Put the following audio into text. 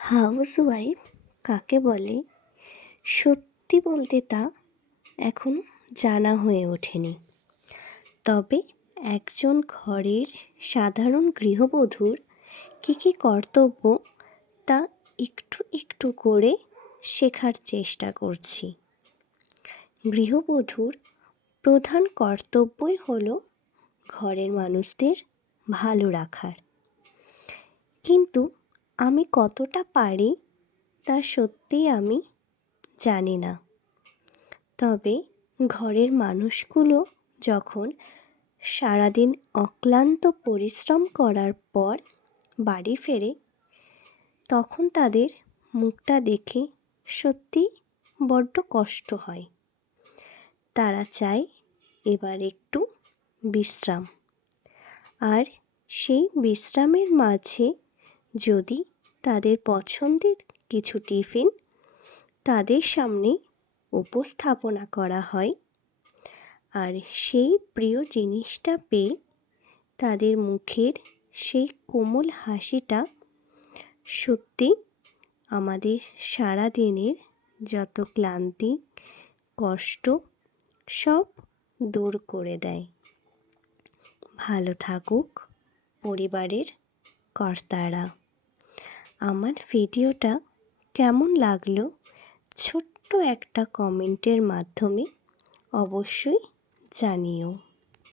Housewife কাকে বলে সত্যি বলতে তা এখনো জানা হয়ে ওঠেনি। তবে একজন ঘরের সাধারণ গৃহবধূর কী কী কর্তব্য তা একটু একটু করে শেখার চেষ্টা করছি। গৃহবধূর প্রধান কর্তব্যই হলো ঘরের মানুষদের ভালো রাখার, কিন্তু আমি কতটা পারি তা সত্যিই আমি জানি না। তবে ঘরের মানুষগুলো যখন সারাদিন অক্লান্ত পরিশ্রম করার পর বাড়ি ফেরে, তখন তাদের মুখটা দেখে সত্যি বড্ড কষ্ট হয়। তারা চায় এবার একটু বিশ্রাম, আর সেই বিশ্রামের মাঝে যদি তাদের পছন্দের কিছু টিফিন তাদের সামনে উপস্থাপনা করা হয়, আর সেই প্রিয় জিনিসটা পেয়ে তাদের মুখের সেই কোমল হাসিটা সত্যি আমাদের সারা দিনের যত ক্লান্তি কষ্ট সব দূর করে দেয়। ভালো থাকুক পরিবারের কর্তারা। আমার ভিডিওটা কেমন লাগলো ছোট্ট একটা কমেন্টের মাধ্যমে অবশ্যই জানিও।